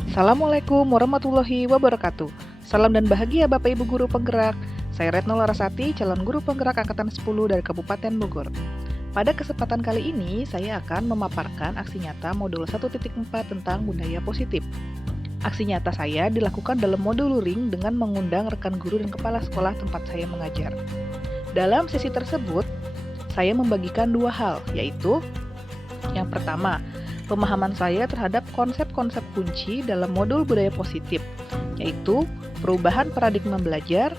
Assalamualaikum warahmatullahi wabarakatuh. Salam dan bahagia Bapak Ibu Guru Penggerak. Saya Retno Larasati, calon guru penggerak Angkatan 10 dari Kabupaten Bogor. Pada kesempatan kali ini, saya akan memaparkan aksi nyata modul 1.4 tentang budaya positif. Aksi nyata saya dilakukan dalam modul luring dengan mengundang rekan guru dan kepala sekolah tempat saya mengajar. Dalam sesi tersebut, saya membagikan dua hal, yaitu yang pertama, pemahaman saya terhadap konsep-konsep kunci dalam modul budaya positif, yaitu perubahan paradigma belajar,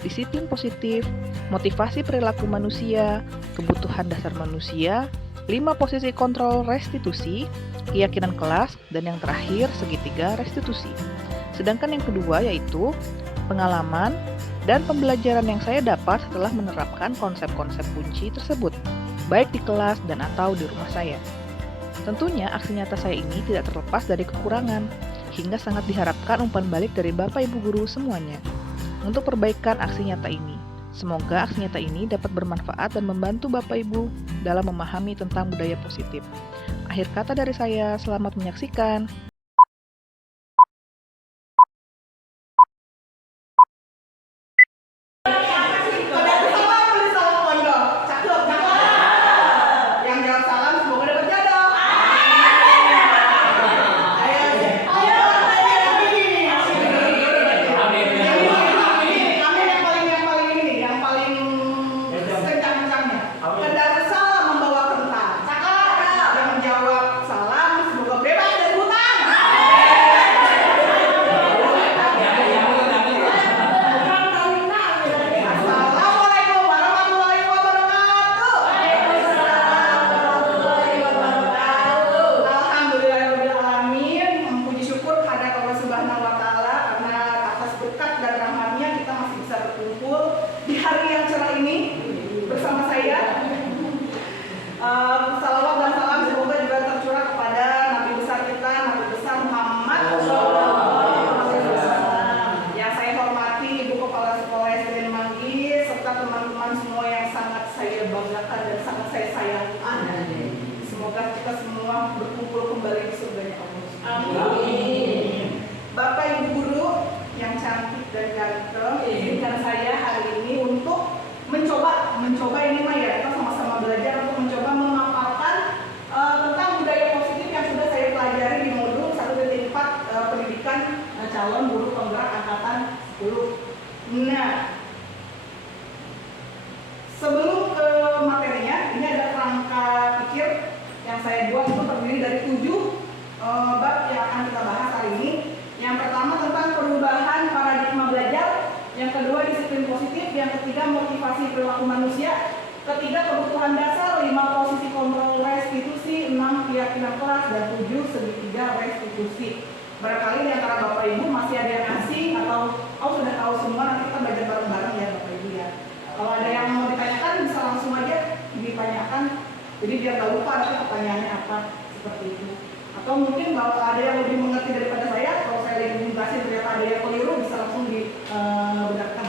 disiplin positif, motivasi perilaku manusia, kebutuhan dasar manusia, 5 posisi kontrol restitusi, keyakinan kelas, dan yang terakhir segitiga restitusi. Sedangkan yang kedua yaitu pengalaman dan pembelajaran yang saya dapat setelah menerapkan konsep-konsep kunci tersebut, baik di kelas dan atau di rumah saya. Tentunya aksi nyata saya ini tidak terlepas dari kekurangan, hingga sangat diharapkan umpan balik dari Bapak Ibu Guru semuanya untuk perbaikan aksi nyata ini. Semoga aksi nyata ini dapat bermanfaat dan membantu Bapak Ibu dalam memahami tentang budaya positif. Akhir kata dari saya, selamat menyaksikan. Di hari yang cerah ini bersama saya, salawat dan salam semoga juga tercurah kepada Nabi besar kita, Nabi besar Muhammad SAW. Yang saya hormati Ibu Kepala Sekolah SD Manggis serta teman-teman semua yang sangat saya banggakan dan sangat saya sayangkan. Semoga kita semua berkumpul kembali di surganya Allah. Amin. Bapak Ibu Guru yang cantik dan ganteng, izinkan saya hari ini untuk mencoba ini mah ya, kita sama-sama belajar untuk mencoba memaparkan tentang budaya positif yang sudah saya pelajari di modul 1.4 pendidikan calon guru penggerak angkatan 10. Nah, sebelum ke materinya, ini ada kerangka pikir yang saya buat, itu terdiri dari 7 bab yang akan kita bahas hari ini. Yang pertama tentang perubahan paradigma belajar, yang kedua disiplin positif, yang ketiga motivasi perilaku manusia, ketiga kebutuhan dasar, 5 posisi kontrol restitusi, 6 keyakinan kelas, dan 7 segitiga restitusi. Barangkali di antara Bapak Ibu masih ada yang asing atau sudah tahu semua, nanti kita belajar bareng-bareng ya Bapak Ibu ya. Kalau ada yang mau ditanyakan bisa langsung aja ditanyakan, jadi biar gak lupa nanti pertanyaannya apa, seperti itu. Atau mungkin kalau ada yang lebih mengerti daripada saya, kalau saya lagi jelasin ternyata ada yang keliru, bisa langsung dibenarkan.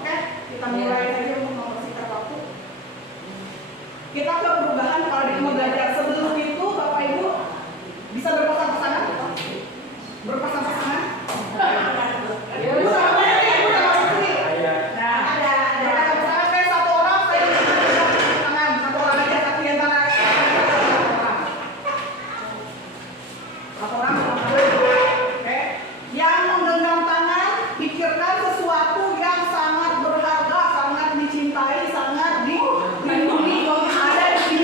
Oke, kita mulai saja untuk mempersingkat waktu. Kita ke perubahan paradigma belajar. Sebelum itu, Bapak Ibu bisa berpasang-pasangan? Berpasang-pasangan? Sesuatu yang sangat berharga, sangat dicintai, sangat dilindungi, ada di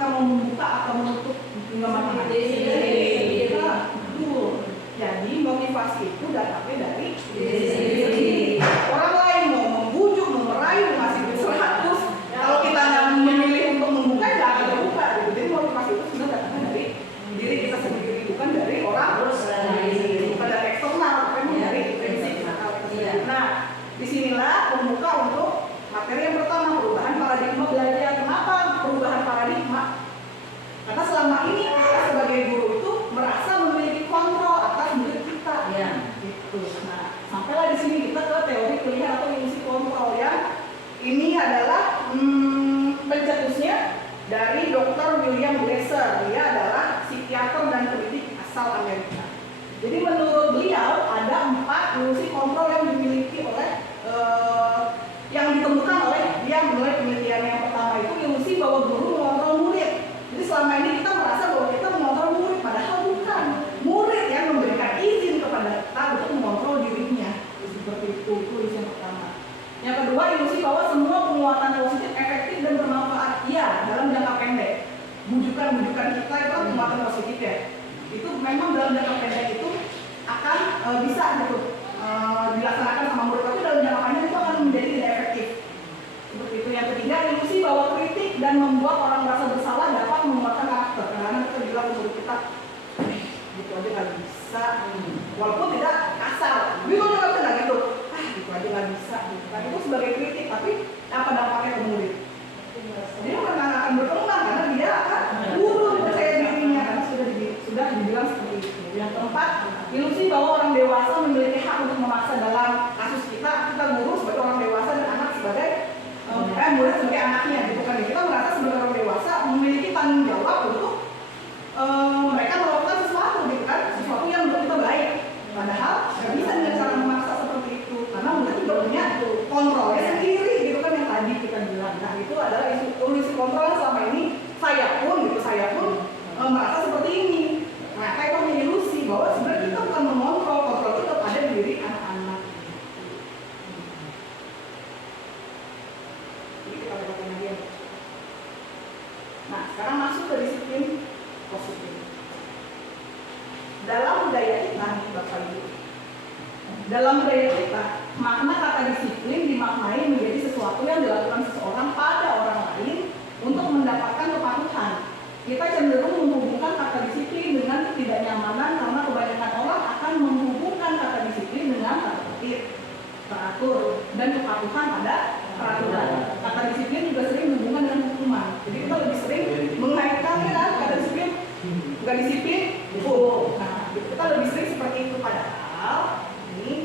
kita mau membuka atau menutup hingga mana? Betul. Jadi motivasi itu datangnya dari diri sendiri. Orang lain mau membujuk, mau merayu, ngasih duit 100. Kalau kita nggak memilih untuk membuka, nggak akan terbuka. Jadi motivasi itu sudah datangnya dari diri kita sendiri, bukan dari orang lain, bukan dari eksternal, tapi dari prinsip kita. Nah, disinilah membuka untuk materi yang pertama, perubahan paradigma belajar. Kenapa perubahan paradigma? Karena selama ini kita sebagai guru itu merasa memiliki kontrol atas murid kita. Gitu. Nah, sampailah di sini kita ke teori pilihan atau ilusi kontrol yang ini adalah pencetusnya dari Dr. William Glasser. Dia adalah psikiater dan pendidik asal Amerika. Jadi menurut beliau ada 4 ilusi kontrol yang dimiliki oleh yang ditemukan oleh dia melalui penelitian. Yang pertama itu ilusi bahwa guru mengontrol murid. Jadi selama ini kita merasa bahwa kita mengontrol murid, padahal bukan. Murid yang memberikan izin kepada kita untuk mengontrol dirinya. Seperti itu ilusi yang pertama. Yang kedua, ilusi bahwa semua penguatan positif efektif dan bermanfaat. Iya, dalam jangka pendek. Bujukan-bujukan kita itu kan penguatan positif ya. Itu memang dalam jangka pendek itu akan bisa gitu dilaksanakan sama murid, tapi dalam jangka panjang itu akan menjadi tidak efektif. Seperti itu. Yang ketiga, ilusi bahwa kritik dan membuat orang merasa bersalah dapat menguatkan karakter. Karena kita bilang ke murid kita, gitu aja nggak bisa, walaupun tidak kasar. Tapi kalau nggak bisa gitu, gitu aja nggak bisa. Nah, itu sebagai kritik, tapi apa dampaknya ke murid? Dia akan berkembang karena dia akan turun percaya dirinya karena sudah dibilang seperti itu. Yang keempat, ilusi bahwa orang dewasa memiliki hak untuk memaksa. Dalam kasus kita guru sebagai orang dewasa dan anak sebagai murid sebagai anaknya, gitu kan? Kita merasa sebagai orang dewasa memiliki tanggung jawab untuk mereka melakukan sesuatu, gitu kan? Sesuatu yang menurut kita baik. Padahal nggak bisa dengan cara memaksa seperti itu, karena murid juga punya kontrolnya sendiri, gitu kan? Yang tadi kita bilang. Nah, itu adalah ilusi kontrol yang selama ini saya pun merasa seperti ini. Nah, kayak punya ilusi bahwa sebenarnya kita bukan mengontrol, kontrol itu ada di diri anak-anak. Jadi kita lakukan lagi. Nah, sekarang masuk ke disiplin positif. Dalam budaya kita, Bapak Ibu, dalam budaya kita, makna kata disiplin dimaknai menjadi sesuatu yang dilakukan seseorang pada orang lain untuk mendapatkan kepatuhan. Kita cenderung menghubungkan kata disiplin dengan ketidaknyamanan karena kebanyakan orang akan menghubungkan kata disiplin dengan kata tertib, teratur, dan kepatuhan pada peraturan. Kata disiplin juga sering dihubungkan dengan hukuman. Jadi kita lebih sering mengaitkan kata disiplin, nggak disiplin, hukum. Nah, kita lebih sering seperti itu. Padahal ini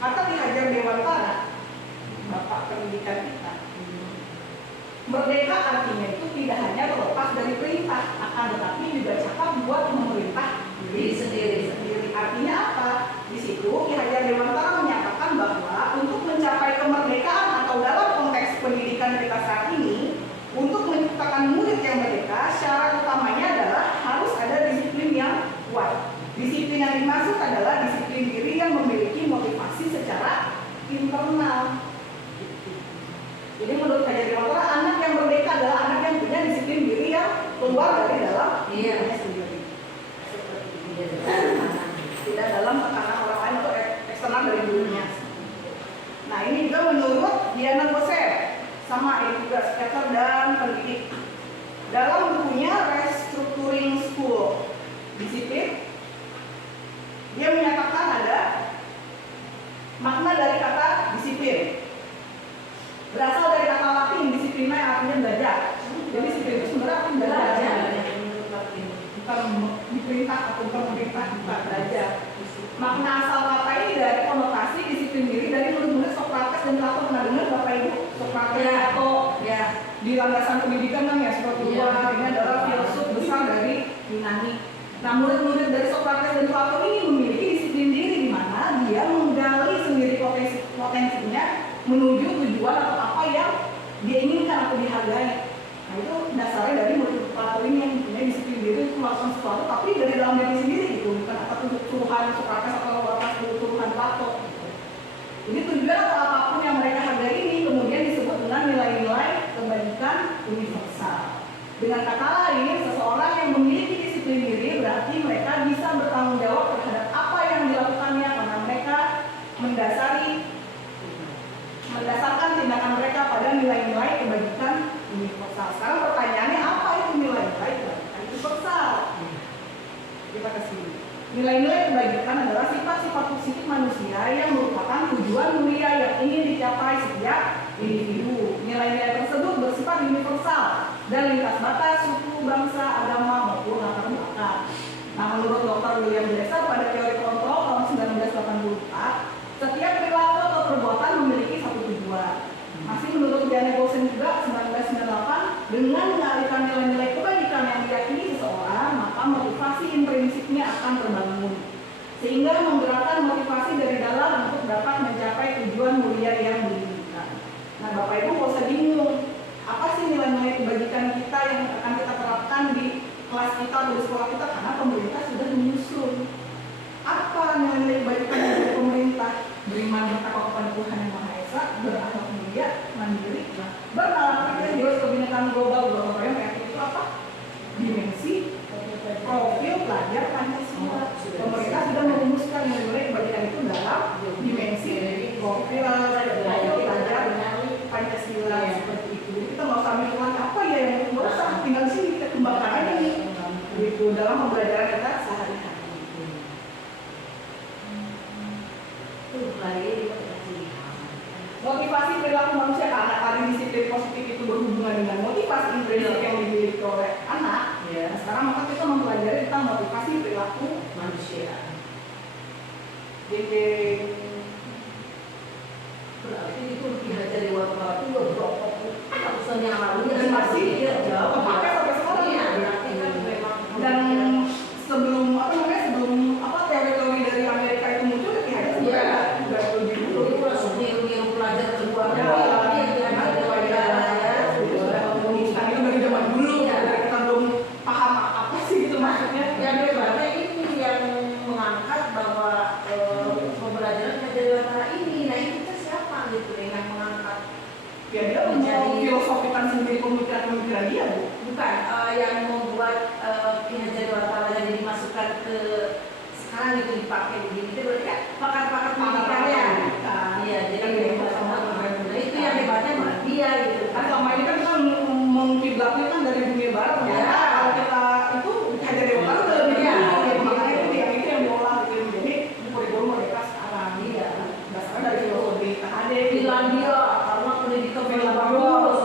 kata Ki Hajar Dewantara, Bapak pendidikan kita, merdeka artinya itu tidak hanya terlepas dari perintah, akan tetapi juga cakap buat memerintah diri sendiri. Artinya apa? Di situ Ki Hajar Dewantara menyatakan bahwa untuk mencapai kemerdekaan atau dalam konteks pendidikan kita saat ini, untuk menciptakan murid yang merdeka, syarat utamanya adalah harus ada disiplin yang kuat. Disiplin yang dimaksud adalah disiplin diri yang memiliki motivasi secara internal. Jadi menurut Hajar Dewantara, anak yang merdeka adalah anak yang punya disiplin diri yang keluar dari dalam dirinya sendiri. Tidak dalam tekanan orang lain atau eksternal dari dirinya. Nah, ini juga menurut Diana Gosser, sama ini juga psikiater dan pendidik. Dalam bukunya Restructuring School Disiplin, dia menyatakan ada makna dari kata disiplin. Berasal dari kata Latin disiplina yang artinya belajar. Jadi disiplin itu sebenarnya artinya belajar. Bukan diperintah atau bukan memerintah, bukan belajar. Makna asal kata ini dari konotasi disiplin diri dari murid-murid Socrates dan Plato. Pernah dengar Bapak Ibu? Socrates atau di landasan pendidikan kan ya, seperti ini adalah filsuf besar dari Yunani. Nah, murid-murid dari Socrates dan Plato ini memiliki disiplin diri di mana dia menggali sendiri potensinya menuju tujuan atau apa yang dia inginkan atau dihargai. Nah, itu dasarnya dari murid Plato ini yang punya disiplin diri untuk melakukan sesuatu, tapi dari dalam diri sendiri gitu, bukan atas tuduhan Socrates atau atas tuduhan Plato. Jadi tujuan atau apapun yang mereka hargai ini kemudian disebut dengan nilai-nilai kebaikan universal. Dengan kata lain, seseorang yang memiliki disiplin diri berarti mereka bisa bertanggung jawab terhadap apa yang dilakukannya karena mereka mendasarkan tindakan mereka pada nilai-nilai kebajikan universal. Sekarang pertanyaannya, apa itu nilai-nilai kebajikan universal? Kita kasih. Nilai-nilai kebajikan adalah sifat-sifat positif manusia yang merupakan tujuan mulia yang ingin dicapai setiap individu. Nilai-nilai tersebut bersifat universal dan lintas batas, suku, bangsa, agama, maupun latar belakang. Nah, menurut Dr. William Glasser pada teori kontrol tahun 1984, setiap perilaku atau perbuatan memiliki satu tujuan. Masih menurut Diane Bowson juga 1998, dengan mengalihkan nilai-nilai kebajikan yang diyakini seseorang, maka motivasi intrinsipnya akan terbangun, sehingga menggerakkan motivasi dari dalam untuk dapat mencapai tujuan mulia yang diinginkan. Nah, Bapak Ibu nggak usah bingung, apa sih nilai-nilai kebajikan kita yang akan kita terapkan di kelas kita atau di sekolah kita, karena pemerintah sudah menyusun. Apa nilai-nilai kebajikan dari pemerintah? Beriman bertakwa kepada Tuhan Yang Maha Esa, berakhlak mulia, mandiri, bernalar pikir jiwa kebinekaan global. Bapak yang kayak itu apa? Dimensi, profil pelajar Pancasila. Pemerintah sudah merumuskan nilai-nilai kebajikan itu dalam dimensi, profil pelajar Pancasila seperti itu. Jadi kita nggak usah mikirin apa ya yang nggak usah, tinggal di sini kita kembangkan aja nih. Gitu dalam pembelajaran kita sehari-hari. Motivasi perilaku manusia, karena tadi disiplin positif itu berhubungan dengan motivasi intrinsik yang dimiliki oleh anak. Nah, sekarang maka kita mempelajari tentang motivasi perilaku manusia. Jadi berarti itu diajar di waktu itu berapa ratusan yang lalu dan masih jauh pakai sampai sekarang. Iya, berarti kan memang. Dan sebelum teori-teori dari Amerika itu muncul, ya sudah lebih dulu. Itu langsung yang pelajar kedua. Itu dari zaman dulu, kita belum paham apa sih itu maksudnya. Yang berbeda ini yang mengangkat bahwa pembelajaran dari antara ini. Nah itu siapa gitu yang mengangkat? Ya dia mau filosofikan sendiri pemikiran-pemikiran dia, Bu. Bukan yang membuat kinerja wartawan yang dimasukkan ke sekarang itu dipakai begini itu berarti kan pakar-pakar pendidikannya. Iya, jadi itu yang hebatnya dia gitu. Kan selama ini kan kita mengkiblatnya kan dari dunia barat. Ya. Kalau kita itu hajar dewa baru udah lebih dulu, gitu. Makanya itu yang diolah gitu menjadi kurikulum mereka sekarang. Iya. Dasarnya dari filosofi KHD. Finlandia karena pendidikan Finlandia bagus.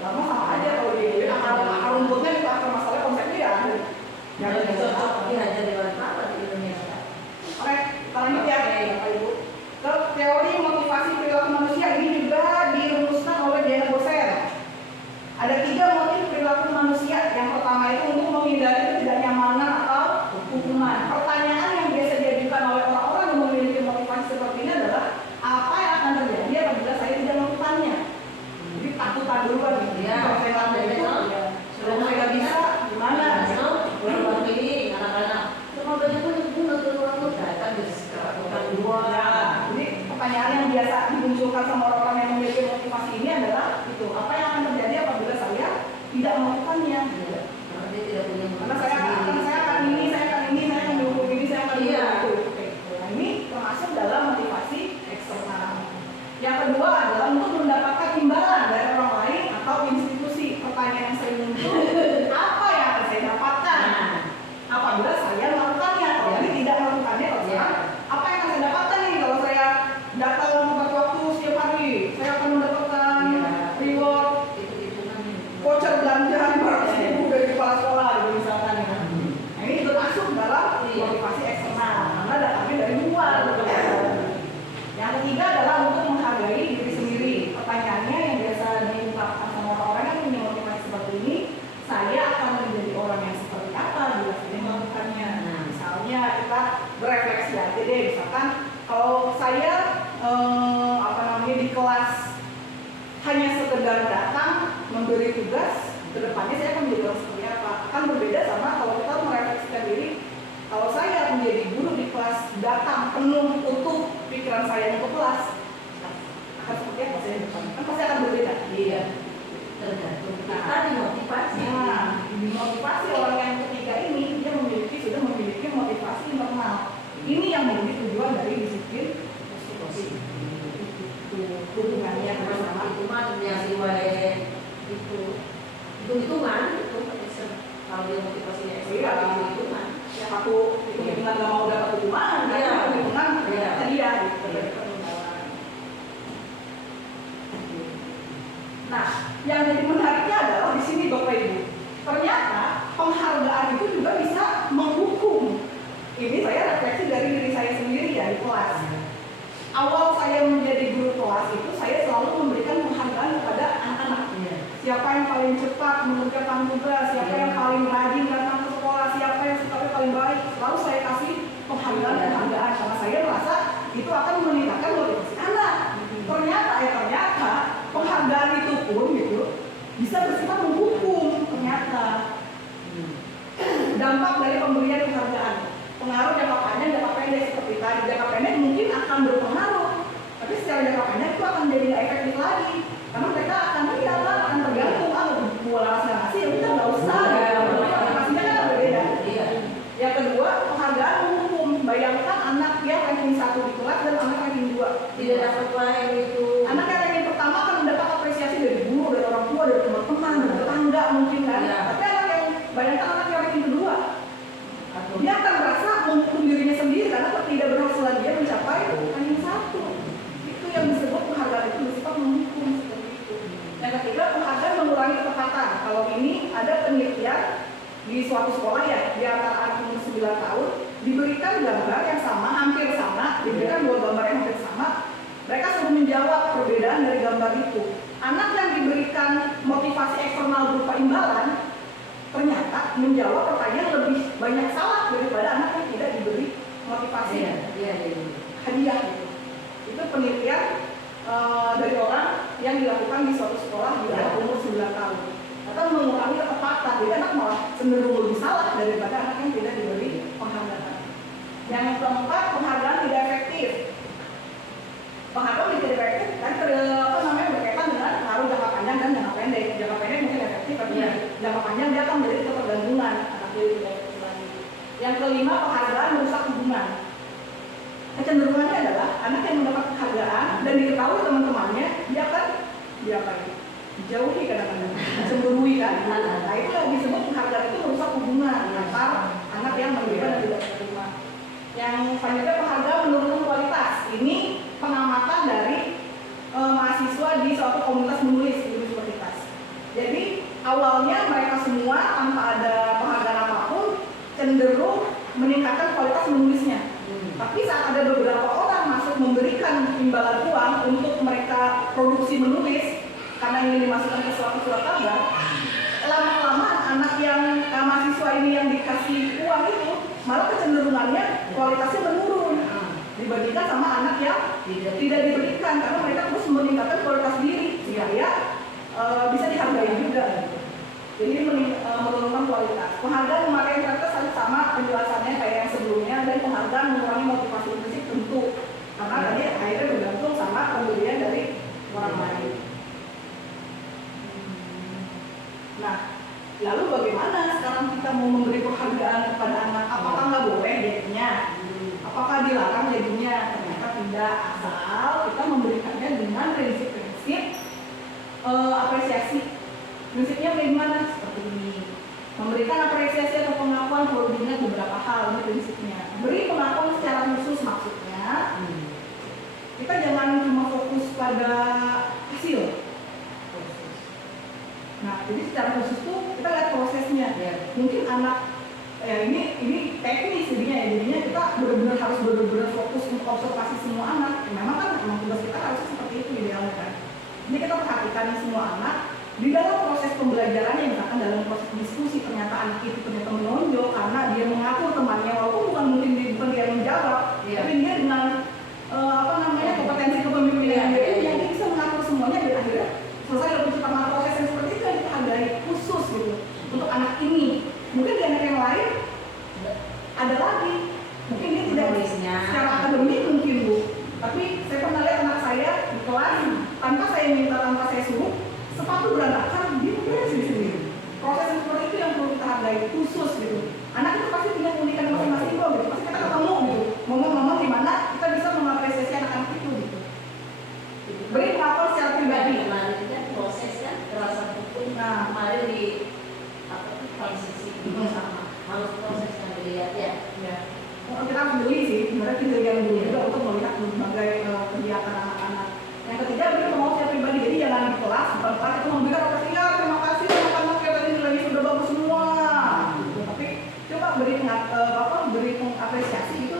Lama sama aja kalau di akar rumputnya itu akar masalah konsepnya ya ada. Yang cocok diajar di mana di Indonesia. Oke, kita lanjut ya, Bapak Ibu. Ke teori motivasi perilaku manusia ini juga dirumuskan oleh Diane Bowson. Ada 3 motif perilaku manusia. Yang pertama itu untuk menghindari ketidaknyamanan atau hukuman. Pertanyaan yang biasa diajukan oleh orang-orang yang memiliki motivasi seperti ini adalah, apa yang akan terjadi apabila saya tidak melakukannya? Jadi takutan duluan gitu. Iya. Kalau saya lakukan itu, kalau saya nggak bisa, gimana? Baru ini anak-anak cuma banyak pun keluar datang di sekolah dua. Jadi pertanyaan yang biasa dimunculkan sama orang-orang yang memiliki motivasi ini adalah itu, apa yang akan terjadi apabila saya tidak melakukannya? Karena dia tidak punya Karena saya akan ini, saya akan dihukum ini, saya akan itu. Nah, ini termasuk dalam motivasi eksternal. Yang kedua adalah untuk mendapatkan imbalan dari orang lain atau institusi. Pertanyaan yang sering muncul, apa yang akan saya dapatkan apabila saya melakukannya? Kalau ini tidak melakukannya, apa yang akan saya dapatkan nih kalau saya datang tepat waktu setiap hari? Saya akan mendapatkan reward, voucher belanja 500.000 dari kepala sekolah gitu misalkan ya. Nah, ini termasuk dalam motivasi eksternal karena datangnya dari luar. Yang ketiga adalah untuk menghargai diri sendiri. Pertanyaannya yang biasa diungkapkan sama orang-orang yang punya motivasi seperti ini, saya akan menjadi orang yang seperti apa bila saya melakukannya. Misalnya kita berefleksi aja deh, misalkan kalau saya di kelas hanya sekedar datang memberi tugas, kedepannya saya akan menjadi orang seperti apa? Akan berbeda sama kalau kita merefleksikan diri. Kalau saya menjadi guru di kelas, datang penuh utuh pikiran saya untuk kelas, akan seperti apa saya depan? Kan pasti akan berbeda. Iya. Tergantung kita dimotivasi hitung-hitungan itu kalau dia motivasinya ekstra hitung-hitungan. Yang aku hitung-hitungan nggak mau dapat hukuman, Iya. hitungan Iya. dia gitu dari penundaan. Nah, yang jadi menariknya adalah di sini Bapak Ibu. Ternyata penghargaan itu juga bisa menghukum. Ini saya refleksi dari diri saya sendiri ya di kelas. Awal saya menjadi guru kelas itu saya selalu memberikan penghargaan kepada anak-anak. Siapa yang paling cepat mengerjakan tugas, siapa yang paling rajin datang ke sekolah, siapa yang sikapnya paling baik, selalu saya kasih penghargaan karena saya merasa itu akan meningkatkan motivasi anak. Ternyata penghargaan itu pun gitu bisa bersifat menghukum ternyata. Dampak dari pemberian penghargaan, pengaruh jangka panjang, jangka pendek seperti tadi. Jangka pendek mungkin akan berpengaruh, tapi secara jangka panjang itu akan jadi nggak efektif lagi karena mereka akan tergantung buat ngasih ya udah nggak usah. Ngasihnya kan berbeda. Yang kedua, penghargaan menghukum. Bayangkan anak yang ranking 1 di kelas dan anak ranking 2 Tidak dapat lain itu. anak yang ranking pertama akan mendapat apresiasi dari guru, dari orang tua, dari teman-teman, dari tetangga mungkin kan. Ya. Tapi bayangkan anak yang ranking kedua, dia akan merasa menghukum dirinya sendiri karena ketidakberhasilan dia mencapai ranking 1. Itu yang disebut penghargaan itu bersifat menghukum seperti itu. Yang ketiga, penghargaan mengurangi ketepatan. Kalau ini ada penelitian di suatu sekolah ya, di antara anak umur 9 tahun diberikan gambar yang sama, hampir sama, diberikan 2 gambar yang hampir sama. Mereka suruh menjawab perbedaan dari gambar itu. Anak yang diberikan motivasi eksternal berupa imbalan ternyata menjawab pertanyaan lebih banyak salah daripada anak yang tidak diberi motivasi hadiah gitu. Itu penelitian dari orang yang dilakukan di suatu sekolah di anak umur 9 tahun. Atau mengurangi ketepatan, jadi anak malah cenderung lebih salah daripada anak yang tidak diberi penghargaan. Yang keempat, penghargaan tidak efektif. Penghargaan tidak efektif kan berkaitan dengan pengaruh jangka panjang dan jangka pendek. Jangka pendek mungkin efektif, tapi jangka panjang dia akan menjadi ketergantungan anak jadi tidak efektif lagi. Yang kelima, penghargaan merusak hubungan. Kecenderungannya adalah anak yang mendapat penghargaan dan diketahui teman-temannya, dia akan diapain? Dijauhi kadang-kadang, cemburui kan. Nah itu yang disebut penghargaan itu merusak hubungan antar anak yang menerima dan tidak menerima. Yang selanjutnya, penghargaan menurunkan kualitas. Ini pengamatan dari mahasiswa di suatu komunitas menulis di universitas. Jadi awalnya mereka semua tanpa ada penghargaan apapun cenderung meningkatkan kualitas menulisnya. Tapi saat ada beberapa orang masuk memberikan imbalan uang untuk mereka produksi menulis karena ingin dimasukkan ke suatu surat kabar, lama-lama anak yang mahasiswa ini yang dikasih uang itu malah kecenderungannya kualitasnya menurun dibandingkan sama anak yang tidak diberikan karena mereka terus meningkatkan kualitas diri sehingga bisa dihargai juga. Jadi menurunkan kualitas. Penghargaan memakai yang sama penjelasannya kayak yang sebelumnya, dan penghargaan mengurangi motivasi fisik tentu karena tadi akhirnya bergantung sama pemberian dari orang lain. Nah, lalu bagaimana sekarang kita mau memberi penghargaan kepada anak? Apakah nggak boleh jadinya? Apakah dilarang jadinya? Ternyata tidak, asal kita memberikannya dengan prinsip-prinsip apresiasi. Prinsipnya bagaimana? Seperti ini. Memberikan apresiasi atau pengakuan perlu diingat beberapa hal, ini prinsipnya. Beri pengakuan secara khusus maksudnya. Kita jangan cuma fokus pada hasil. Nah, jadi secara khusus tuh kita lihat prosesnya. Mungkin anak ini teknis jadinya kita benar-benar harus fokus untuk observasi semua anak. Memang kan tugas kita harusnya seperti itu idealnya kan. Jadi kita perhatikan semua anak di dalam proses pembelajarannya, misalkan dalam proses diskusi ternyata anak itu ternyata menonjol karena dia mengatur temannya walaupun bukan dia yang menjawab, tapi dia dengan kompetensi kepemimpinan dia bisa mengatur semuanya dan akhirnya selesai lebih cepat. Proses yang seperti itu yang kita hargai khusus gitu untuk anak ini. Mungkin di anak yang lain ada lagi, mungkin dia tidak secara akademik mungkin Bu, tapi saya pernah lihat anak saya di kelas tanpa saya minta, tanpa saya suruh, sepatu berantakan dia beres sendiri. Proses yang seperti itu yang perlu kita hargai khusus gitu. Anak itu pasti punya keunikan masing-masing kok gitu. Pasti kita ketemu gitu, momen-momen di mana kita bisa mengapresiasi anak-anak itu gitu. Beri pengakuan secara pribadi. Kemarin kan proses kan kekerasan hukum kemarin di Itu sama, harus prosesnya dilihat ya. Ya. Kita harus beli sih, sebenarnya penelitian dulu juga untuk melihat berbagai kegiatan anak-anak. Yang ketiga, beri promosi pribadi. Jadi jangan di kelas, bukan kelas itu memberikan apresiasi, terima kasih anak-anak ya tadi nilainya sudah bagus semua. Gitu. Tapi coba beri apresiasi itu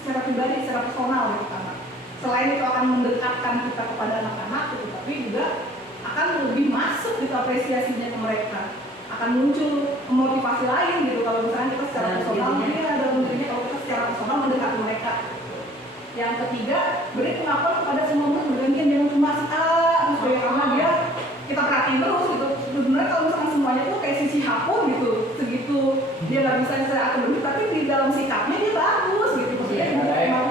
secara pribadi, secara personal gitu kan. Selain itu akan mendekatkan kita kepada anak-anak, gitu, tapi juga akan lebih masuk gitu apresiasinya ke mereka. Akan muncul motivasi lain gitu kalau misalnya kita secara personal, dia ada bentuknya kalau kita secara personal mendekati mereka. Yang ketiga, beri pengakuan kepada semua murid bergantian, jangan cuma si A terus ya, karena dia kita perhatiin terus gitu. Sebenarnya kalau misalnya semuanya tuh kayak sisi hakun gitu, segitu dia nggak bisa secara akademik, tapi di dalam sikapnya dia bagus gitu. Maksudnya memang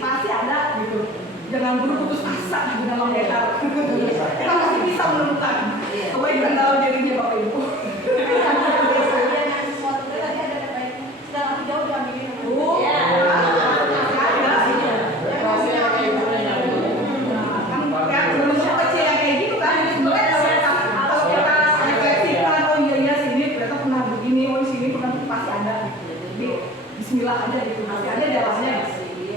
pasti ada gitu. Jangan buru putus asa di dalam data. Kita masih bisa menemukan kebaikan dalam dirinya Bapak Ibu. Biasanya sesuatu tadi ada baiknya, sudah nanti jauh diambilin. Bismillah aja gitu, masih ada jalannya,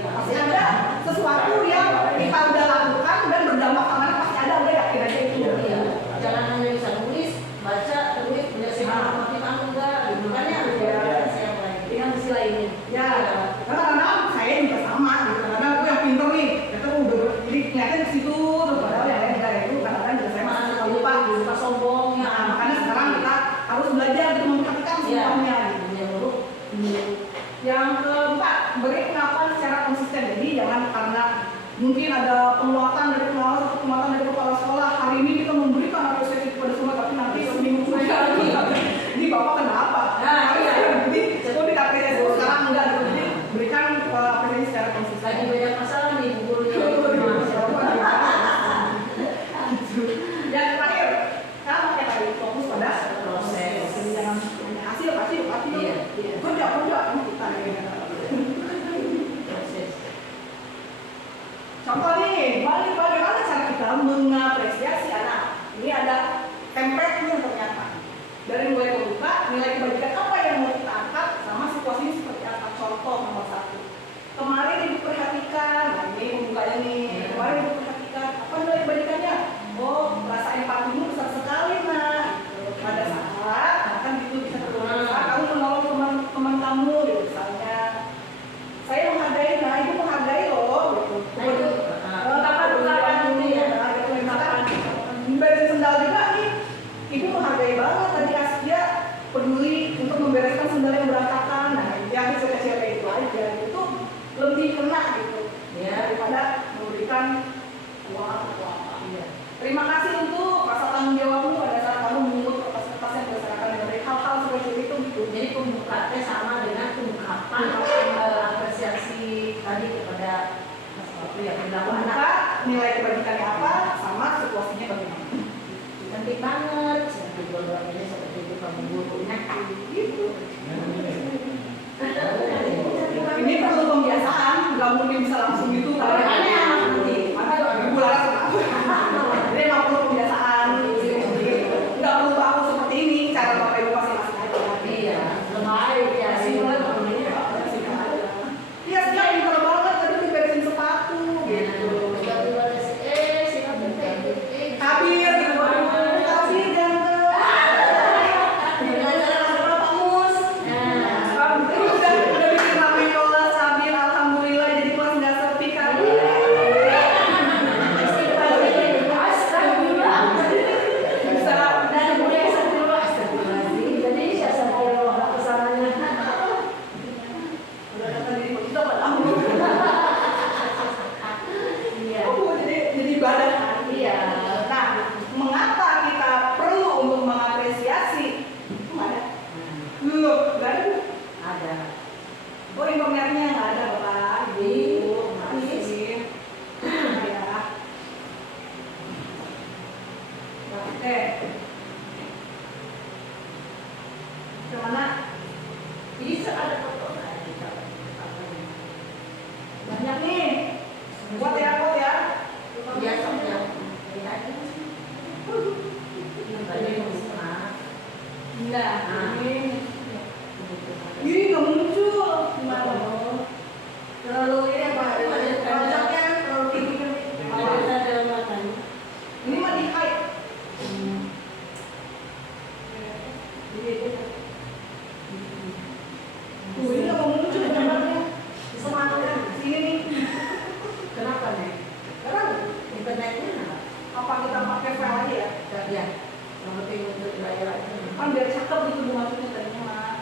masih ada sesuatu yang kita udah lakukan dan berdampak sama pasti ada, udah yakin aja itu. Iya. Jangan hanya bisa nulis, baca, tulis, menyelesaikan matematika enggak, gitu kan ya? Dengan sisi lainnya. Ya, karena saya juga sama gitu, karena aku yang pinter nih, itu udah jadi nyatanya di situ, terus padahal yang lain enggak itu, kadang-kadang juga saya masih lupa, sombong. Nah, makanya sekarang kita harus belajar gitu memperhatikan semuanya gitu. Yang keempat, beri pengakuan secara konsisten. Jadi jangan karena mungkin ada penguatan dari pengawas atau penguatan dari kepala sekolah, hari ini kita memberikan apresiasi kepada semua, tapi nanti seminggu kemudian ini Bapak kenapa? Nah, iya. Jadi itu diapresiasi sekarang enggak gitu. Jadi berikan apresiasi secara konsisten. Lagi banyak masalah nih Bu Guru. Yang terakhir, sama kayak tadi, fokus pada proses. Jadi jangan hanya hasil pasti. Iya. Kerja kita contoh nih, bagaimana cara kita mengapresiasi anak. Ini ada template-nya ternyata. Dari mulai membuka, nilai kebajikan apa yang mau kita angkat, sama situasinya seperti apa. Contoh nomor 1. Kemarin Ibu perhatikan, nah ini pembukanya nih. Kemarin Ibu perhatikan, apa nilai kebajikannya? Oh, rasa empatimu besar sekali, nak. Pada saat, kan itu bisa tertulis, kamu menolong teman kamu, gitu, misalnya. Saya menghargai, nah Ibu menghargai loh, gitu. Beresin sendal juga nih, Ibu menghargai banget tadi Askia peduli untuk membereskan sendal yang berantakan. Nah, yang kecil-kecil kayak itu aja, itu lebih kena gitu, daripada memberikan uang atau apa. Terima kasih untuk rasa tanggung jawabmu pada saat kamu mengungut kertas-kertas yang berdasarkan dari hal-hal seperti itu gitu. Jadi pembukaannya sama dengan pengungkapan apresiasi tadi kepada perilaku anak. Nilai kebajikannya apa, sama situasinya bagaimana. Cantik banget, seperti dua-duanya seperti itu kamu gurunya. Gitu. Ini perlu pembiasaan, nggak mungkin bisa langsung gitu. Makanya nanti, Ibu Laras jadi nggak perlu pembiasaan, nggak perlu baku seperti ini. Cara Bapak Ibu masing-masing aja. Iya, lebih ya sih. Iya, dia pintar banget tadi diberesin sepatu. Gitu. Kabir gitu, kabir ganteng. Udah bikin rame kelas, kabir, alhamdulillah jadi kelas nggak sepi kabir. Bisa Dan kemudian astagfirullahaladzim. Jadi saya sadar bahwa kesananya. udah kata diri kita pada Iya. jadi badan. Iya. Nah, mengapa kita perlu untuk mengapresiasi? Nggak ada. Nggak ada. Ada. Oh, internetnya nggak ada, Bapak. Ibu. Masih. Ya. Oke. Kemana? Bisa ada foto nggak? Banyak nih. Buat ya. Biasa ya. Ini Nah, ini Ih, nggak muncul. Gimana? Terlalu ini apa? Terlalu tinggi kan? Ada dalam matanya. Ini mah di hide. Tuh, ini nggak mau muncul gambarnya. Semangat. Sini nih. Kenapa nih? Karena internetnya Apa kita pakai file aja ya? ya, yang penting untuk layar aja. Kan biar cakep gitu Bu maksudnya tadinya mah.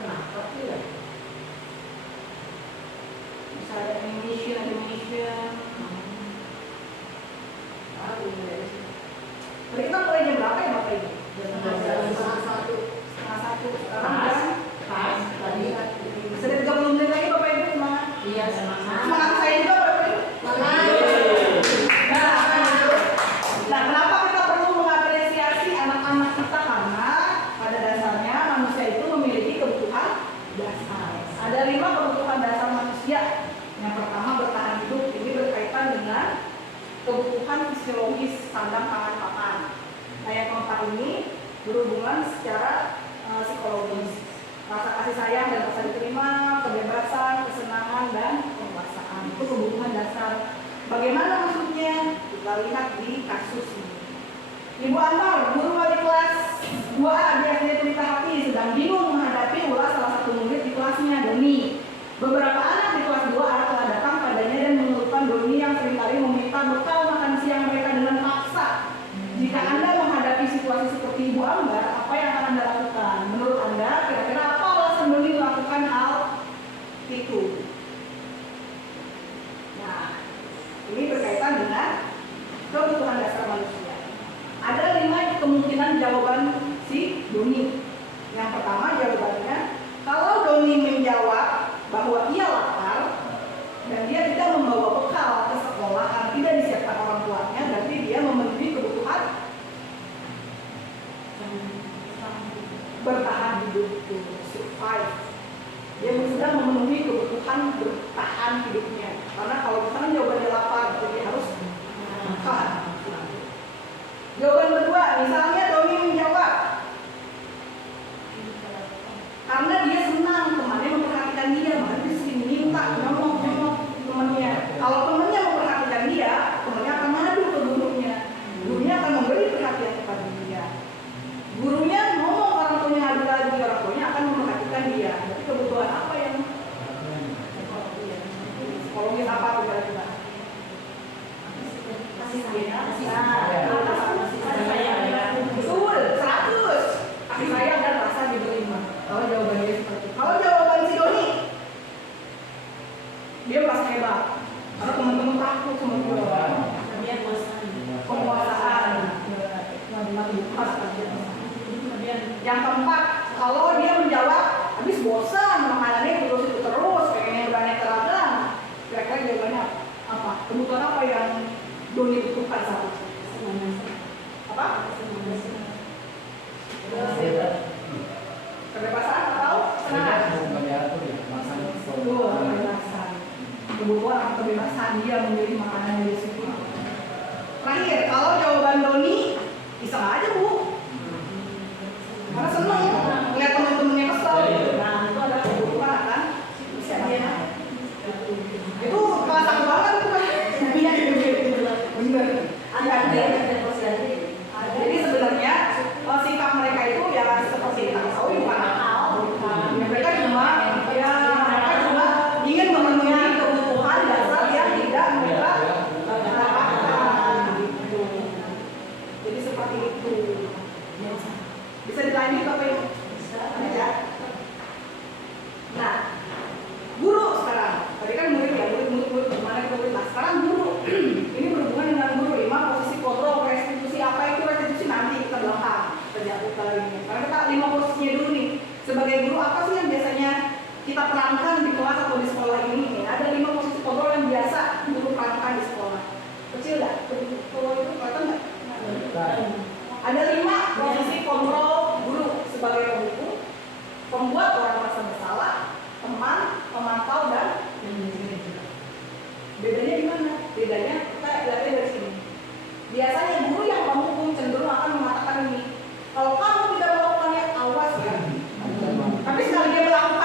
Kenapa sih ya? Bisa ada animation. Tadi kita mulai jam berapa ya Bapak Ibu? Setengah satu. Setengah satu. Sekarang Pas, jam pas. Tadi sudah 30 menit lagi Bapak Ibu semangat. iya semangat. Semangat saya juga Bapak Ibu. Nah, kenapa kita perlu mengapresiasi anak-anak kita? Karena pada dasarnya manusia itu memiliki kebutuhan dasar. Ada 5 kebutuhan dasar manusia. Yang pertama bertahan hidup, ini berkaitan dengan kebutuhan fisiologis sandang pangan papan. Nah, yang keempat ini berhubungan secara psikologis. Rasa kasih sayang dan rasa diterima, kebebasan, kesenangan, dan kepuasan. Itu kebutuhan dasar. Bagaimana maksudnya? Kita lihat di kasus ini. Ibu Anwar, guru wali kelas 2A biasanya cerita hati, sedang bingung menghadapi ulah salah satu murid di kelasnya, Doni. Beberapa anak di kelas 2A telah datang padanya dan mengeluhkan Doni yang seringkali meminta bekal makan siang mereka dengan paksa. Jika Anda menghadapi situasi seperti Ibu Ambar, apa yang akan Anda lakukan? Menurut Anda, kira-kira apa alasan Doni melakukan hal itu? Nah, ini berkaitan dengan kebutuhan dasar manusia. Ada 5 kemungkinan jawaban si Doni. Yang pertama jawabannya, kalau Doni menjawab bahwa ia lapar dan dia tidak membawa bekal ke sekolah karena tidak disiapkan orang tuanya, berarti dia memenuhi kebutuhan bertahan hidup, to survive. Dia sudah memenuhi kebutuhan bertahan hidupnya. Karena kalau misalnya jawabannya lapar, jadi harus makan. Jawaban kedua, misalnya Doni menjawab karena dia senang temannya memperhatikan dia, makanya dia sering minta nyomok temannya. Kalau temannya memperhatikan dia, temannya akan mengadu ke gurunya. Gurunya akan memberi perhatian kepada dia. Gurunya ngomong orang tuanya adu lagi, orang tuanya akan memperhatikan dia. Jadi kebutuhan apa yang psikologis apa kira-kira? Betul, 100. Kasih sayang dan rasa diterima. Kalau jawabannya seperti itu. Kalau jawaban si Doni, dia merasa hebat. Karena teman-teman takut sama dia. Dia bosan. Penguasaan. Yang keempat, kalau dia menjawab, habis bosan makanannya terus, pengennya beraneka ragam. Kira-kira jawabannya apa? Kebutuhan apa yang Doni butuhkan saat itu? Apa? Kebebasan atau kesenangan? Kebebasan. Kebutuhan atau kebebasan dia memilih makanan dari situ. Terakhir, kalau jawaban Doni, iseng aja Bu. Karena seneng melihat teman-temannya kesel. Nah, itu adalah kebutuhan kan? Itu kelas aku banget itu kan? Bener. Jadi sebenarnya sikap mereka itu ya seperti kita ketahui bukan nakal. Mereka cuma ingin memenuhi kebutuhan dasar yang tidak mereka dapatkan. Gitu. Jadi seperti itu. Bisa dilanjut Bapak Ibu? Bisa. Ya. Nah, guru sekarang. Tadi kan murid ya, murid gimana kita murid. Nah, sekarang guru. Ini berhubungan dengan guru. 5 posisi kontrol restitusi. Apa itu restitusi nanti kita belakang. Kita ini. Karena kita 5 posisinya dulu nih. Sebagai guru apa sih yang biasanya kita perankan di kelas atau di sekolah ini? Ada 5 posisi kontrol yang biasa guru perankan di sekolah. Kecil nggak? Kalau itu kelihatan nggak? Ada 5 posisi kontrol guru sebagai pembuku, pembuat orang merasa bersalah, teman, pemantau, dan bedanya di mana? Bedanya kita lihatnya dari sini. Biasanya guru yang menghukum cenderung akan mengatakan ini, kalau kamu tidak melakukannya awas ya. Tapi sekali dia melakukan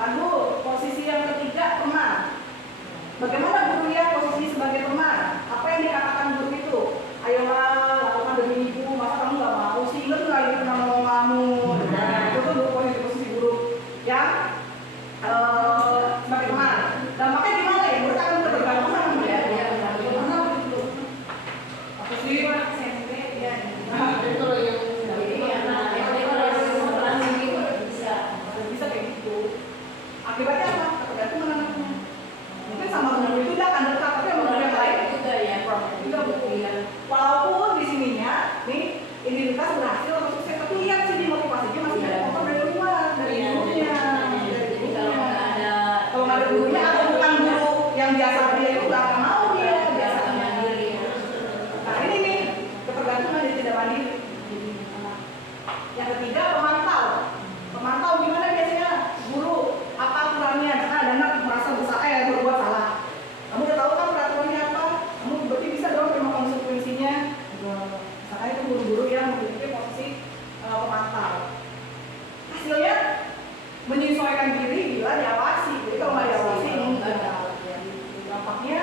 Lalu posisi yang ketiga, teman. Bagaimana guru ya posisi sebagai teman? Apa yang dikatakan guru itu? Ayolah, lakukan demi ibu, masa kamu nggak mau sih? Ingat nggak ibu pernah ngomong kamu? Nah, itu tuh posisi guru yang sebagai teman. Dampaknya gimana ya? Menurut akan ketergantungan ya? Apa sih? SMP ya. Jadi kalau yang Bisa kayak gitu. Akibatnya apa? Ketergantungan anaknya. Mungkin sama guru itu dia akan dekat, tapi sama guru yang lain juga ya, juga bukan. Walaupun di sininya nih identitas berhasil atau sukses, tapi lihat sih di motivasinya masih ada faktor dari luar, dari gurunya, dari gurunya. Kalau nggak ada gurunya atau bukan guru yang biasa dia itu nggak akan mau dia biasanya. Nah ini nih ketergantungan dia tidak mandiri. Yang ketiga, pemantau. Pemantau gimana biasanya guru apa aturannya? Karena ada anak merasa berbuat salah. Kamu udah tahu kan peraturannya apa? Kamu berarti bisa dong terima konsekuensinya. Misalnya itu guru-guru yang memiliki posisi pemantau. Hasilnya menyesuaikan diri bila diawasi. Jadi kalau nggak diawasi enggak. Dampaknya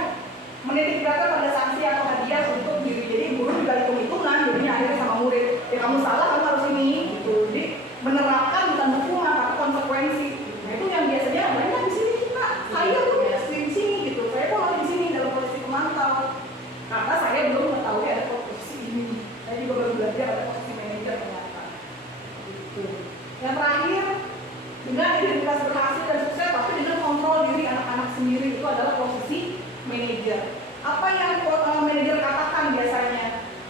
menitik beratkan pada sanksi atau hadiah untuk diri. Jadi guru juga hitung-hitungan. Jadinya akhirnya sama murid. Ya kamu salah, kamu harus ini. Gitu. Jadi menerapkan bukan dukungan tapi konsekuensi. Nah itu yang biasanya banyak di sini kita. Saya tuh di sini gitu. Saya tuh lagi di sini dalam posisi pemantau. Karena saya belum mengetahui ada posisi ini. Saya juga baru belajar ada posisi manajer ternyata. Gitu. Yang terakhir, dengan identitas berhasil dan sukses, tapi dengan kontrol diri anak-anak sendiri itu adalah posisi manajer. Apa yang manajer katakan biasanya?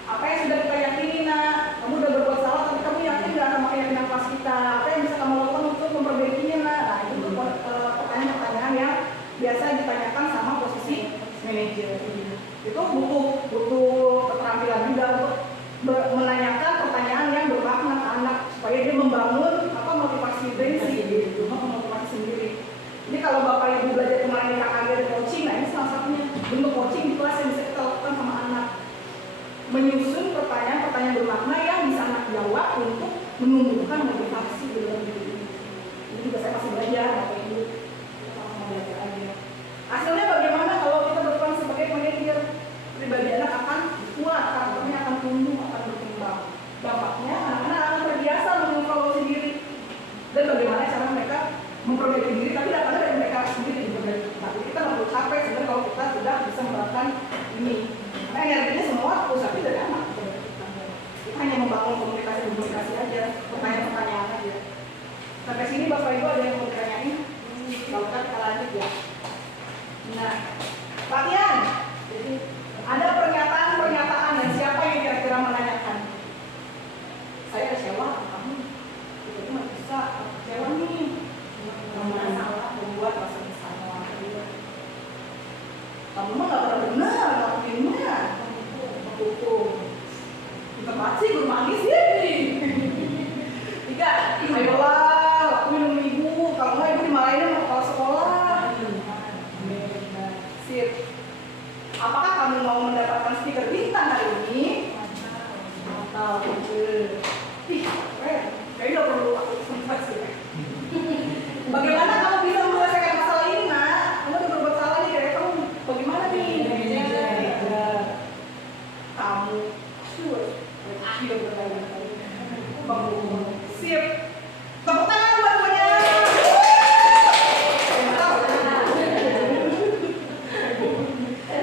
Apa yang sudah kita yakini, nak? Kamu udah berbuat salah, tapi kamu yakin nggak sama keyakinan kelas kita? Apa yang bisa kamu lakukan untuk memperbaikinya, nak? Nah, itu pertanyaan-pertanyaan yang biasa ditanyakan sama posisi manajer. Itu butuh keterampilan juga untuk menanyakan pertanyaan yang bermakna ke anak supaya dia membangun motivasi gitu, motivasi sendiri. Jadi kalau bapak ibu belajar kemarin di KKG ada coaching, nah ini salah satunya bentuk coaching di kelas yang bisa kita lakukan sama anak, menyusun pertanyaan-pertanyaan bermakna yang bisa anak jawab untuk menumbuhkan motivasi di dalam diri. Ini juga saya masih belajar, bapak ibu sama belajar aja. Hasilnya bagaimana kalau kita berperan sebagai manajer? Pribadi anak akan kuat, karakternya akan tumbuh, akan berkembang. Dampaknya anak-anak akan terbiasa mengevaluasi diri. Dan bagaimana cara mereka memperbaiki diri, tapi datangnya dari mereka sendiri diperbaiki. Tapi kita nggak perlu capek sebenarnya kalau kita sudah bisa menerapkan ini. Karena energinya semua pusatnya dari anak. Kita hanya membangun komunikasi aja, pertanyaan-pertanyaan aja. Sampai sini bapak ibu ada yang mau ditanyain? Kalau kita lanjut ya. Nah, latihan. Jadi ada pernyataan dan siapa yang kira-kira menanyakan? Saya ada sewa, kamu itu nggak bisa kecewa nih, masalah membuat rasa bersalah. Kamu mah nggak pernah benar lakuinnya, hukum. Kita masih guru manggis sih. Tiga, ayolah lakuin demi ibu. Kalau nggak ibu dimarahin sama kepala sekolah. Sip. Apakah kamu mau mendapatkan stiker bintang hari ini? Mantap. Ih, keren. Kayaknya udah perlu aku sempat sih. Bagaimana kamu bisa menyelesaikan masalah ini, nak? Kamu udah berbuat salah nih, kayak kamu bagaimana nih? Kamu sure. Akhir berkali-kali. Sip. Tepuk tangan buat semuanya.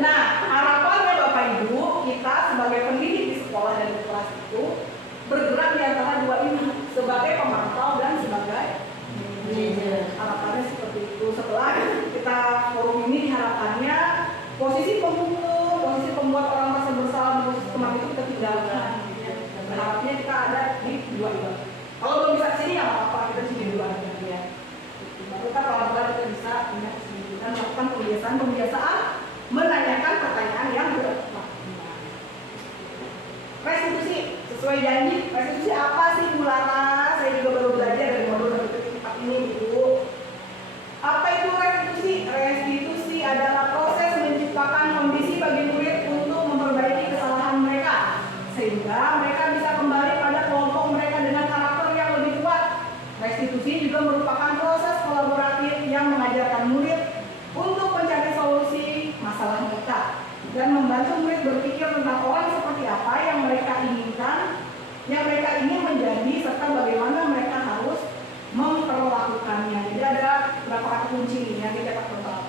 Nah, harapannya Bapak Ibu, kita sebagai pendidik di sekolah dan di kelas itu bergerak di antara dua ini, sebagai pemantau dan sebagai manajer. Harapannya seperti itu. Setelah kita forum ini, harapannya posisi pemukul, posisi pembuat orang merasa bersalah, posisi teman itu kita tinggalkan. Harapnya kita ada di dua itu. Kalau belum bisa kesini ya apa-apa, kita sini dulu aja ya. Baru kan pelan-pelan kita bisa punya kesini dan melakukan kebiasaan menanyakan pertanyaan yang bermakna. Restitusi sesuai janji. Restitusi apa sih Bu Lana? Saya juga baru belajar dari modul 1.4 ini Bu. Apa itu restitusi? Restitusi adalah proses menciptakan kondisi bagi murid untuk memperbaiki kesalahan mereka sehingga mereka bisa kembali pada kelompok mereka dengan karakter yang lebih kuat. Restitusi juga merupakan proses kolaboratif ingin menjadi serta bagaimana mereka harus memperlakukannya. Jadi ada beberapa kata kunci nih yang dicetak tebal.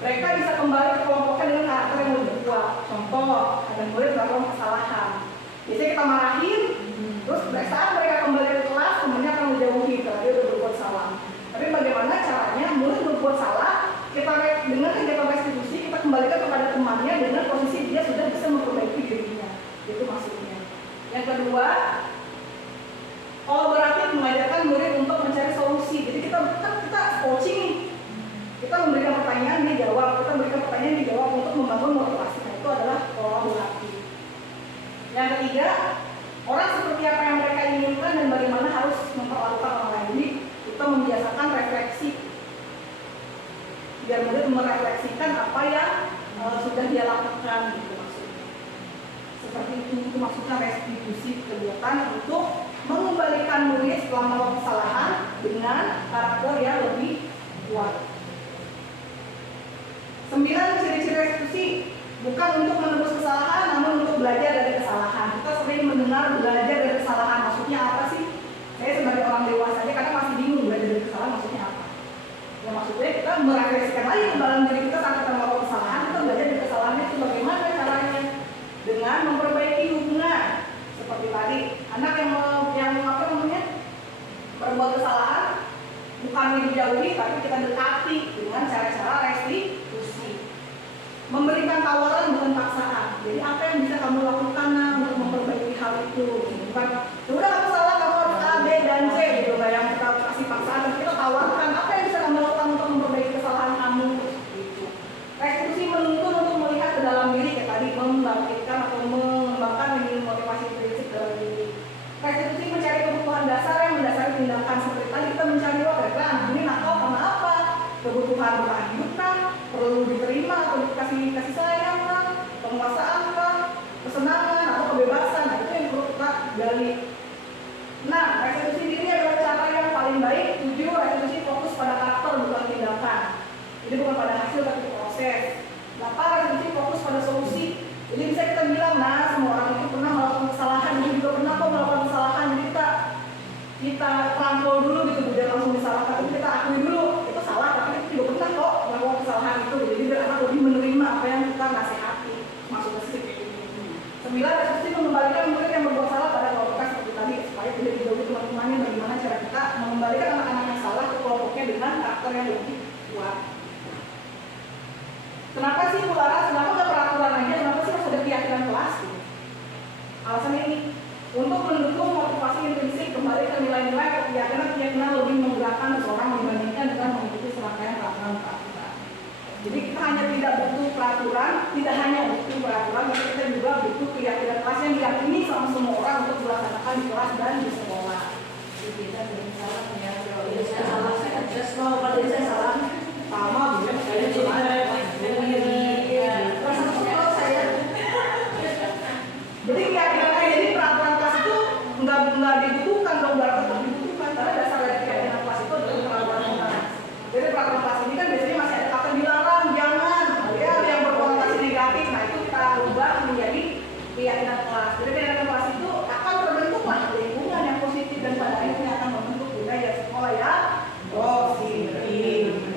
Mereka bisa kembali ke kelompoknya dengan karakter yang lebih kuat. Contoh, ada murid melakukan kesalahan. Biasanya kita marahin, terus saat mereka kembali ke kelas, temannya akan menjauhi kalau dia udah berbuat salah. Tapi bagaimana caranya murid berbuat salah, kita dengan kegiatan restitusi, kita kembalikan kepada temannya dengan posisi dia sudah bisa memperbaiki dirinya. Itu maksudnya. Yang kedua, kolaboratif mengajarkan murid untuk mencari solusi. Jadi kita coaching nih. Kita memberikan pertanyaan, dia jawab. Kita memberikan pertanyaan, dia jawab untuk membangun motivasi. Nah, itu adalah kolaboratif. Yang ketiga, orang seperti apa yang mereka inginkan dan bagaimana harus memperlakukan orang lain. Jadi kita membiasakan refleksi. Biar murid merefleksikan apa yang sudah dia lakukan, gitu maksudnya. Seperti itu maksudnya restitusi kegiatan untuk mengembalikan murid setelah melakukan kesalahan dengan karakter yang lebih kuat. 9 ciri-ciri restitusi bukan untuk menebus kesalahan, namun untuk belajar dari kesalahan. Kita sering mendengar belajar dari kesalahan, maksudnya apa sih? Saya sebagai orang dewasa aja kadang masih bingung belajar dari kesalahan maksudnya apa. Ya maksudnya kita merefleksikan lagi ke dalam diri kita saat kita melakukan kesalahan, kita belajar dari kesalahan itu bagaimana caranya dengan memperbaiki hubungan. Seperti tadi, anak yang apa namanya berbuat kesalahan bukan dijauhi tapi kita dekati dengan cara-cara restitusi. Memberikan tawaran bukan paksaan. Jadi apa yang bisa kamu lakukan untuk memperbaiki hal itu? Bukan, udah kamu salah kamu harus A, B, dan C gitu. Nah, yang kita kasih paksaan, tapi kita tawarkan apa yang bisa kamu lakukan untuk memperbaiki kesalahan kamu. Gitu. Restitusi menuntun untuk melihat ke dalam diri kayak tadi, membangkitkan atau mengembangkan motivasi prinsip dalam diri. Restitusi mencari kebutuhan dasar yang mendasari tindakan. Seperti tadi kita mencari kira-kira anak ini nakal karena apa? Kebutuhan bertahan hidup kan, perlu diterima atau dikasih kasih sayang kan, penguasaan kan, kesenangan atau kebebasan. Nah, itu yang perlu kita gali. Nah, restitusi diri adalah cara yang paling baik. 7, restitusi fokus pada karakter bukan tindakan. Jadi bukan pada hasil tapi proses. 8, restitusi fokus pada solusi. Jadi bisa kita bilang, nah semua orang itu pernah melakukan kesalahan, ini juga pernah kok melakukan kesalahan. Jadi kita rangkul dulu gitu, bukan langsung disalahkan, tapi kita akui dulu itu salah, tapi kita juga pernah kok melakukan kesalahan itu. Jadi biar anak lebih menerima apa yang kita nasihati. Maksudnya seperti ini. 9, restitusi mengembalikan murid yang berbuat salah pada kelompoknya seperti tadi, supaya tidak dijauhi teman-temannya. Bagaimana cara kita mengembalikan anak-anak yang salah ke kelompoknya dengan karakter yang lebih kuat. Kenapa sih Mularas? Kenapa nggak peraturan aja? Kenapa sih harus ada keyakinan kelas? Gitu? Alasannya ini, untuk mendukung motivasi intrinsik kembali ke nilai-nilai keyakinan lebih menggerakkan seseorang dibandingkan dengan mengikuti serangkaian peraturan-peraturan. Jadi kita hanya tidak butuh peraturan, tidak hanya butuh peraturan, tapi kita juga butuh keyakinan kelas yang diyakini sama semua orang untuk dilaksanakan di kelas dan di sekolah. Jadi kita tidak salah ya. Kalau saya salah, saya salah. Sama, bukan saya cuma jadi keyakinan jadi peraturan kelas itu nggak dibutuhkan dong, tetap dibutuhkan karena dasar dari keyakinan kelas itu adalah peraturan kelas. Jadi peraturan kelas ini kan biasanya masih ada kata dilarang, jangan, ya yang berkonotasi negatif. Nah itu kita ubah menjadi keyakinan kelas. Jadi keyakinan kelas itu akan terbentuklah lingkungan yang positif dan pada akhirnya akan membentuk budaya sekolah ya positif.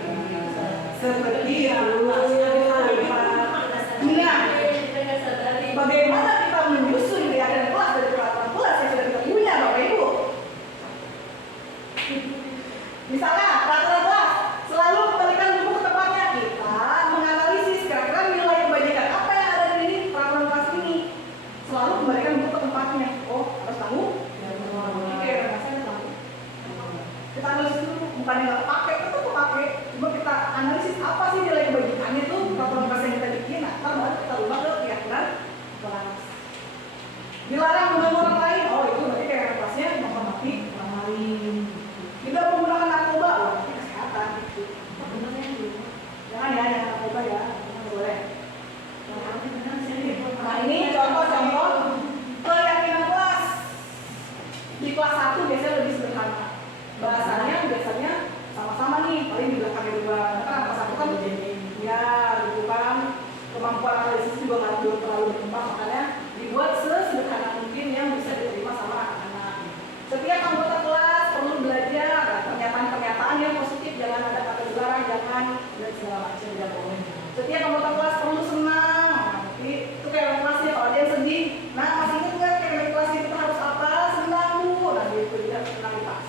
jangan dan segala macam tidak boleh. Setiap anggota kelas perlu senang. Jadi itu kayak kelasnya kalau dia sedih, nah masih ingat nggak kayak kelas kita harus apa? Senang bu. Nah gitu dia senang pas.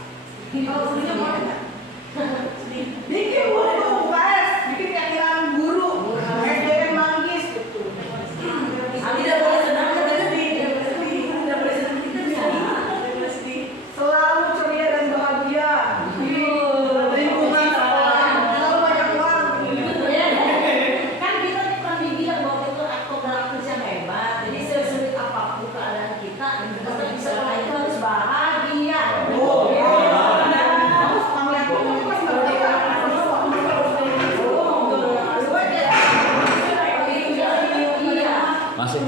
Kalau sedihnya boleh nggak? Bikin boleh tuh UKS, bikin keyakinan guru, SDM manggis gitu. Tidak boleh senang, tidak sedih, tidak boleh senang, tidak sedih. Selalu ceria dan bahagia di lingkungan sekolah. Selalu banyak uang. Kan kita pernah dibilang bahwa itu aktor yang hebat. Jadi sesulit apapun keadaan kita, kita di sekolah itu harus bahagia. Terus pamlet itu pas bahagia. Masih.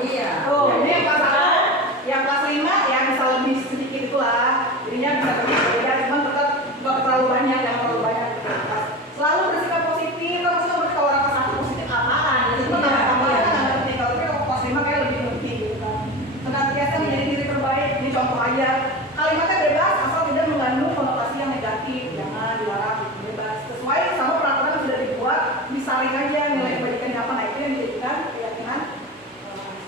Iya. Oh, ini yang kelas 1, yang kelas 5 ya bisa lebih sedikit itulah. Jadinya bisa lebih berbeda, cuma tetap nggak terlalu banyak yang terlalu banyak gitu. Selalu bersikap positif, kan maksudnya kalau orang kelas 1 positif apaan? Jadi kita tambah-tambahnya kan nggak ngerti. Kalau kelas 5 kayak lebih ngerti gitu kan. Senantiasa menjadi diri terbaik, ini contoh aja. Kalimatnya bebas asal tidak mengandung konotasi yang negatif, jangan dilarang gitu, bebas. Sesuai sama peraturan yang sudah dibuat, disaring aja nilai kebaikannya apa, nah itu yang dijadikan keyakinan.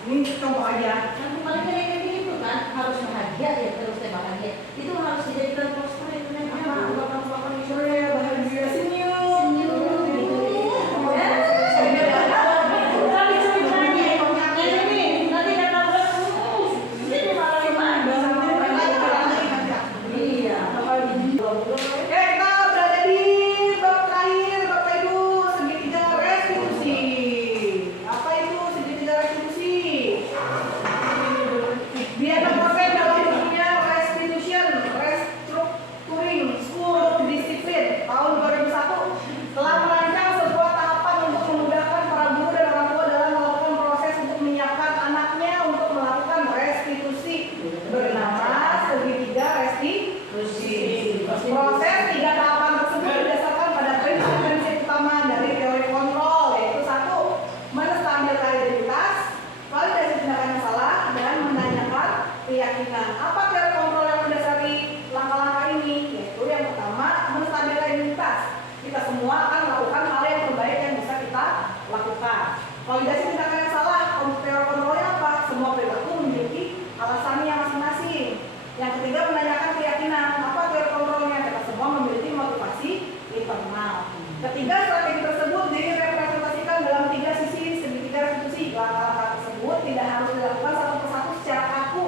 Ini contoh aja. Yang paling kayak gitu kan harus bahagia ya, terus bahagia. Itu harus dijadikan poster itu apa? Bapak-bapak Surya bahagia senyum. Oke, kita berada di bab terakhir, Bapak Ibu, segitiga restitusi. Apa itu segitiga restitusi? Diadakan dalam bukunya Restitution, Restructuring School Discipline tahun 2001 telah merancang sebuah tahapan untuk memudahkan para guru dan orang tua dalam melakukan proses untuk menyiapkan anaknya untuk melakukan restitusi bernama segitiga restitusi. Proses 3 tahapan tersebut berdasarkan pada prinsip-prinsip utama dari teori kontrol, yaitu 1. Menstabilkan identitas, validasi tindakan yang salah, dan menanyakan keyakinan. Apa teori kontrol yang mendasari langkah-langkah ini? Yaitu yang pertama, menstabilkan identitas. Kita semua akan melakukan hal yang terbaik yang bisa kita lakukan. Validasi tindakan yang salah, teori kontrolnya apa? Semua perilaku memiliki alasannya masing-masing. Yang ketiga, menanyakan keyakinan. Apa teori kontrolnya? Kita semua memiliki motivasi internal. Ketiga, strategi tersebut direpresentasikan dalam 3 sisi segitiga restitusi. Langkah-langkah tersebut tidak harus dilakukan satu persatu secara kaku.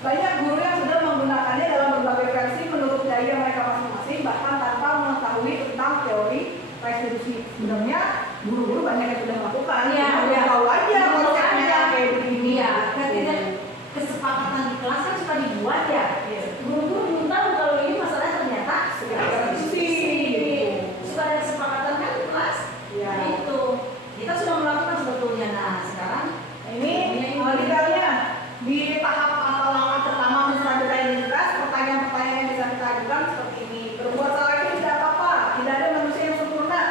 Banyak guru yang sudah menggunakannya dalam berbagai versi menurut gaya mereka masing-masing, bahkan tanpa mengetahui tentang teori restitusi. Sebenarnya guru-guru banyak yang sudah melakukan. Iya, Udah tahu aja konsepnya kayak begini. Iya, ketika kesepakatan di kelas kan suka dibuat ya. Iya. Guru-guru belum tahu kalau ini masalahnya ternyata Segitiga restitusi. suka ada kesepakatan kan di kelas. Iya. Nah, itu kita sudah melakukan sebetulnya. Nah sekarang Ini detailnya di tahap langkah pertama menstabilkan identitas, pertanyaan-pertanyaan yang bisa kita ajukan seperti ini. Berbuat salah itu tidak apa-apa, tidak ada manusia yang sempurna.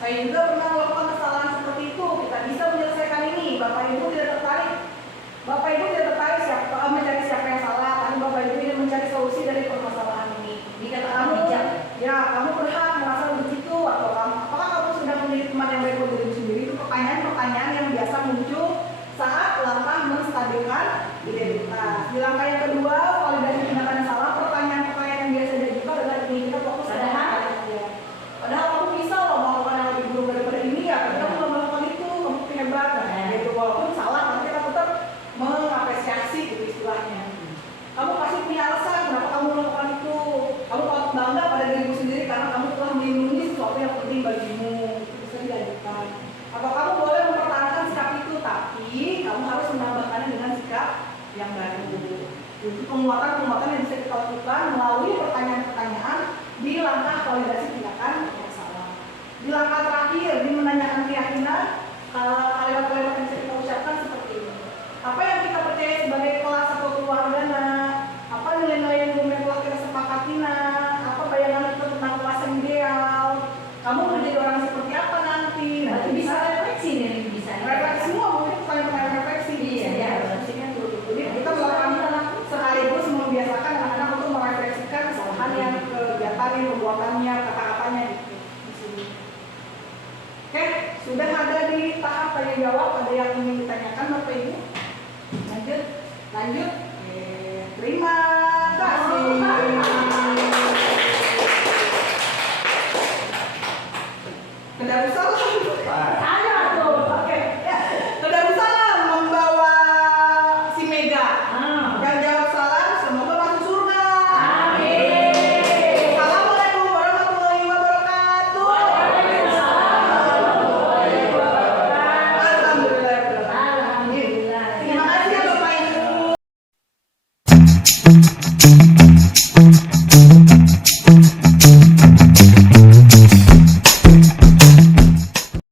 Saya juga pernah melakukan kesalahan seperti itu. Kita bisa menyelesaikan ini. Bapak Ibu tidak tertarik. Bapak Ibu tidak tertarik mencari siapa yang salah, tapi Bapak Ibu ingin mencari solusi dari permasalahan ini. dikatakan Kamu, bijak. ya kamu berhak merasa begitu, atau apakah kamu sudah menjadi teman yang baik buat diri sendiri? Itu pertanyaan-pertanyaan yang biasa muncul saat langkah menstabilkan identitas. Di langkah yang kedua, validasi tindakan yang salah, pertanyaan-pertanyaan yang biasa diajukan adalah ini, kita fokus pada hal aja. Padahal kamu bisa loh melakukan yang lebih buruk daripada ini ya, tapi kamu belum melakukan itu, kamu hebat. Nah, gitu walaupun salah, tapi kita tetap mengapresiasi gitu istilahnya. Kamu pasti punya alasan kenapa kamu melakukan itu. Kamu patut bangga pada dirimu sendiri karena kamu telah melindungi sesuatu yang penting bagimu. Itu bisa diajukan. Atau kamu boleh mempertahankan sikap itu, tapi kamu harus menambahkannya dengan sikap yang baru. Jadi penguatan-penguatan yang bisa kita lakukan melalui pertanyaan-pertanyaan di langkah validasi tindakan yang salah. Di langkah terakhir, di menanyakan keyakinan, kalimat-kalimat yang bisa kita ucapkan seperti ini. Apa yang kita percaya sebagai kelas atau keluarga, apa nilai-nilai yang telah kita sepakati, apa bayangan kita tentang kelas yang ideal, kamu menjadi orang seperti apa nanti. Berarti bisa refleksi nih, bisa refleksi semua, mungkin pertanyaan refleksi. Iya, iya. Refleksinya dulu. Jadi kita melakukan sekaligus membiasakan anak-anak untuk merefleksikan kesalahan yang kegiatan yang perbuatannya, kata-katanya gitu. Di sini. Sudah ada di tahap tanya jawab, ada yang ingin ditanyakan Bapak Ibu? Lanjut.